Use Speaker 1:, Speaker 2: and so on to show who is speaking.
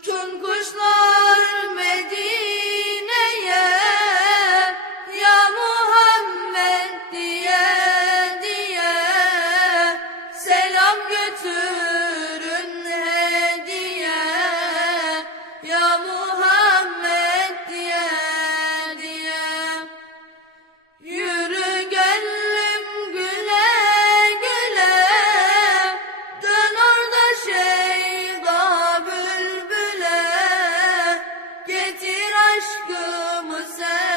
Speaker 1: Bütün kuşlar aşkımı sen